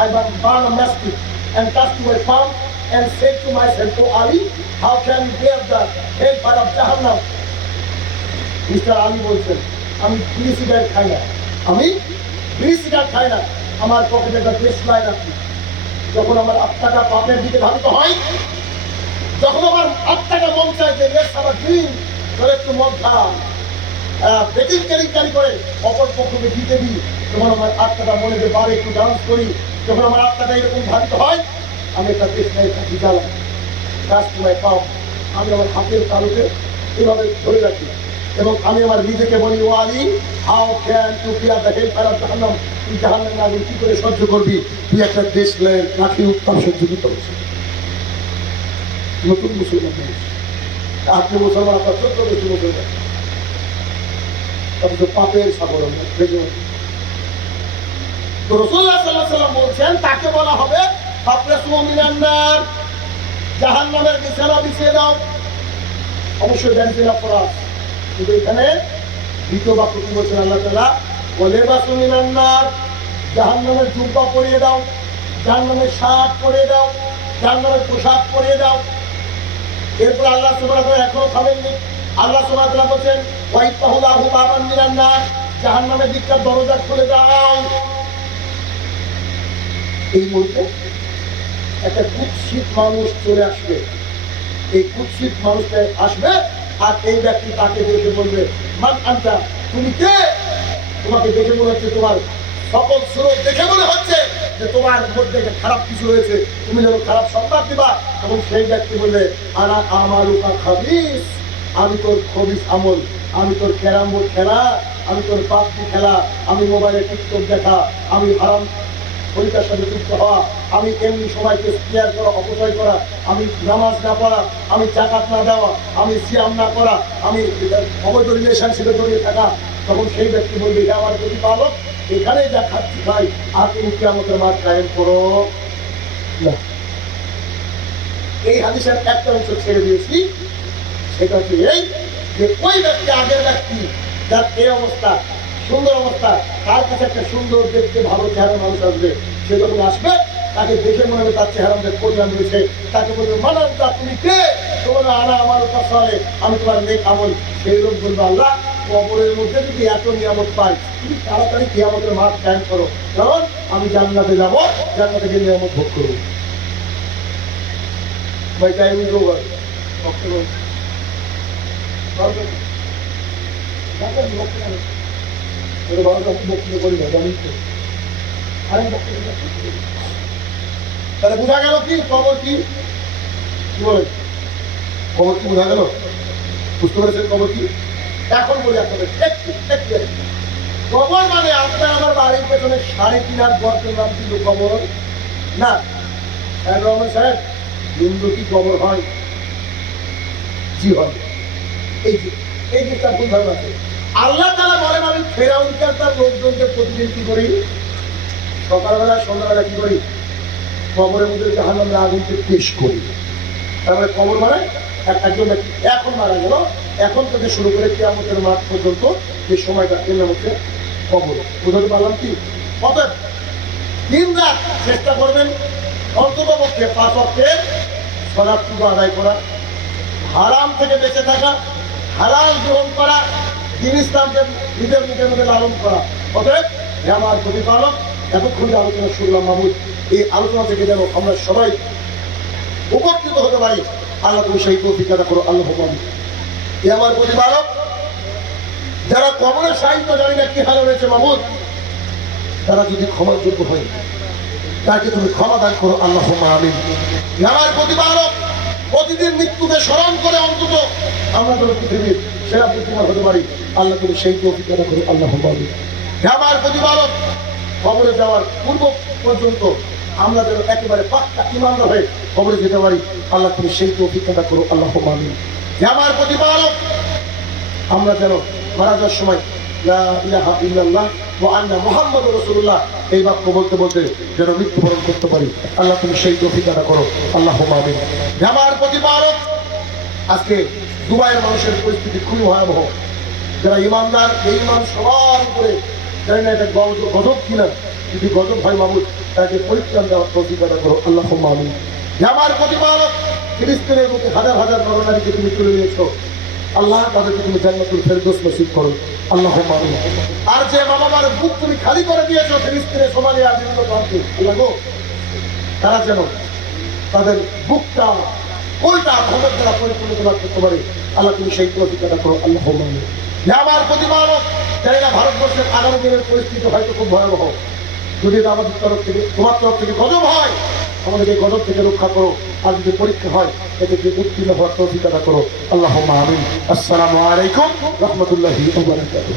I burn a mastic and touch to my palm and say to myself, "Oh Ali, how can you bear the hellfire of Jahannam?" Mr. Ali বলছেন আমি বিড়ি cigarette খাই না, আমি বিড়ি cigarette খাই না, আমার পকেটে একটা দেশ লাই রাখি। যখন আমার আত্মাটা পাপের দিকে ধাবিত হয়, যখন আমার আত্মাটা মন চায় যে লেটস হ্যাভ আ ড্রিঙ্ক, চলে একটু মদ খা, বেকিং কেরিং করে অপর পক্ষকে দিতে দিই, যখন আমার আত্মাটা মনে যে বারে একটু ডান্স করি, যখন আমার আত্মাটা এরকম ধাবিত হয়, আমি একটা কৃষ্ণের কাছে জ্বালাই, কাজ তোমায় পাও, আমি আমার হাতের তালুকে এভাবে ধরে রাখি এবং আমি আমার নিজেকে বলি, ও Ali, how can to bear the hellfire of জাহান্নাম, তুই জাহান্নামের আগুন কি করে সহ্য করবি? তুই একটা দেশ লাঠির উত্তাপ সহ্য করতে পারছিস। নতুন মুসলমান মানুষ, আপনি মুসলমান, আপনার 14 বছর মুসলমান, অথচ পাপের সাগর। তো রাসূলুল্লাহ সাল্লাল্লাহু আলাইহি ওয়াসাল্লাম বলছেন তাকে বলা হবে ফাবরিসু মিনান নার, জাহান্নামের বিছানা বিছিয়ে দাও। অবশ্যই জানি না ফরাস, কিন্তু এখানে দ্বিতীয় বাক্য কি বলছেন আল্লাহ তাআলা, ওয়ালিবাসু মিনান নার, জাহান্নামের জুব্বা পরিয়ে দাও, জাহান্নামের শার্ট পরিয়ে দাও, জাহান্নামের পোশাক পরিয়ে দাও। এরপর আল্লাহ সুবহানাহু ওয়া তাআলা এখনো থামেননি। আল্লাহ সুবহানাহু ওয়া তাআলা বলেন ওয়াইফতাহু লাহু বাবান মিনান নার, জাহান্নামের দিকটা দরজা খুলে দাও। এই মুহূর্তে একটা কুৎসিত মানুষ চলে আসবে, এই কুৎসিত মানুষটা আসবে আর এই ব্যক্তি তাকে দেখে বলবে, মান আনতা, তুমি কে? তোমাকে দেখে মনে হচ্ছে, তোমার সকল স্বরূপ দেখে মনে হচ্ছে যে তোমার মধ্যে একটা খারাপ কিছু রয়েছে, তুমি যেন খারাপ সংবাদ দিবা। তখন সেই ব্যক্তি বলবে, আনা আমালুকা খাবিস, আমি তোর খবিস আমল, আমি তোর ক্যারাম বোর্ড খেলা, আমি তোর পাবজি খেলা, আমি মোবাইলে টিকটক দেখা, আমি হারাম পরীক্ষার সাথে যুক্ত হওয়া, আমি এমনি সময়কে স্পেয়ার করা, অপচয় করা, আমি নামাজ না পড়া, আমি জাকাত না দেওয়া, আমি সিয়াম না করা, আমি অবৈধ রিলেশনশিপে জড়িয়ে থাকা। তখন সেই ব্যক্তি বলবে, হে আমার প্রতিপালক, এখানে যা খাচ্ছি ভাই, আর তুমি কি আমাদের মাঠ কায়েম করো না। এই হাদিসের একটা অংশ ছেড়ে দিয়েছি, সেটা হচ্ছে এই যে ওই ব্যক্তি, আগের ব্যক্তি যার এই অবস্থা, সুন্দর অবস্থা, তার কাছে একটা সুন্দর দেখতে ভালো চেহারা মানুষ আসবে, সে যখন আসবে তাকে দেখে মনে হবে তার চেহারা মধ্যে কল্যাণ রয়েছে, তাকে বলবে, মানান্তা, তুমি কে? তোমার আনা আমার চলে, আমি তোমার নেক আমল। সেই লোক বলবে, আল্লাহ, কবরের মধ্যে যদি এত নিয়ামত পাই, তুমি তাড়াতাড়ি কিয়ামতের মাঠ কায়েম করো, কারণ আমি জান্নাতে যাবো, জান্নাতে গিয়ে নিয়ামত ভোগ করবো। ভাই টাইম ইজ ওভার। তাহলে বোঝা গেল কি কবর কি বলে, কবর কি বোঝা গেল? বুঝতে পেরেছেন কবর কি? এখন বলি আপনাদের কবর মানে আপনার আমার বাড়ির পেছনে 3.5 হাত গর্তের নাম কিন্তু কবর না। রহমান সাহেব, হিন্দু কি কবর হয়? জি হয়। এই জিনিসটা ভুল ধারণা আছে। আল্লাহ তাআলা বলেন, আমি ফেরাউনকে তার লোকজনকে প্রতিদিন কি করি? সকালবেলা সন্ধ্যাবেলা কি করি? কবরের মধ্যে জাহান্নামের আগুনকে পেশ করি। তারপরে কবর মানে একজন ব্যক্তি এখন মারা গেল, এখন থেকে শুরু করে কিয়ামতের মাঠ পর্যন্ত যে সময়টা, এর নাম হচ্ছে কবর। বুঝতে পারলাম কি? অতএব দিন রাত চেষ্টা করবেন অন্ততপক্ষে 5 ওয়াক্তের সালাতটুকু আদায় করা, হারাম থেকে বেঁচে থাকা, হালাল গ্রহণ করা, দ্বীন ইসলামকে নিজের মুখের মধ্যে লালন করা। অতএব আমার প্রতিপালক, এতক্ষণ যে আলোচনা শুনলাম মাহমুদ, এই আলোচনা থেকে যেন আমরা সবাই উপকৃত হতে পারি, আল্লাহ তুমি সেই তৌফিক আদা করো, আল্লাহ হুকুম। আমার প্রতিপালক, যারা কবরের সাহিত্য জানি না কি হাল রয়েছে মাহমুদ, তারা যদি ক্ষমার যোগ্য হয়, তাকে তুমি ক্ষমা দান করো, আল্লাহ আমিন। আমার প্রতিপালক, প্রতিদিন মৃত্যুকে স্মরণ করে অন্তত আমরা যেন পৃথিবীর সেরা প্রতিমা হতে পারি, আল্লাহ তুমি সেই তৌফিক আদা করো, আল্লাহ আমিন। আমার প্রতিপালক, কবরে যাওয়ার পূর্ব পর্যন্ত আমরা যেন একেবারে পাক্কা ঈমানদার হয়ে কবরে যেতে পারি, আল্লাহ তুমি সেই তৌফিক আদা করো, আল্লাহ আমিন। আমার প্রতিপালক, আমরা যেন মারা যাওয়ার সময় লা ইলাহা ইল্লাল্লাহ ওয়া আন্না মুহাম্মাদুর রাসূলুল্লাহ এই বাক্য বলতে বলতে যেন মৃত্যুবরণ করতে পারি, আল্লাহ তুমি সেই তৌফিক আদা করো, আল্লাহ আমিন। আমার প্রতিপালক, আজকে দুবাইয়ের মানুষের পরিস্থিতি খুবই ভয়াবহ। যারা ইমানদার, এই ইমান সবার উপরে, জানি না এটা গজব কিনা, যদি গজব হয় মাহমুদ, তাকে পরিত্রাণ দেওয়ার তৌফিক আদা করো, আল্লাহ আমিন। আমার প্রতিপালক, ফিলিস্তিনের বুকে হাজার হাজার নরনারীকে তুমি তুলে নিয়েছো, আল্লাহ তাদেরকে তুমি জান্নাতুল ফেরদৌস নসিব করো, আল্লাহ আমিন। আর যে মা বাবার বুক তুমি খালি করে দিয়েছো ফিলিস্তিনের, সোমালিয়া, বিভিন্ন প্রান্তে, আল্লাহ গো, তারা যেন তাদের বুকটা কোলটা ধর্মের দ্বারা পরিপূর্ণ করতে পারে, আল্লাহ তুমি সেই তৌফিক আদা করো, আল্লাহ আমিন। আমার প্রতিপালক, জানি না ভারতবর্ষের আগামী দিনের পরিস্থিতি হয়তো খুব ভয়াবহ, যদি আমাদের তরফ থেকে, তোমার তরফ থেকে গজব হয়, আমাদেরকে গজব থেকে রক্ষা করো, আর যদি পরীক্ষা হয় এদেরকে উত্তীর্ণ হওয়ার তৌফিক আদা করো, আল্লাহুম্মা আমিন। আসসালামু আলাইকুম ওয়া রাহমাতুল্লাহি ওয়া বারাকাতুহু।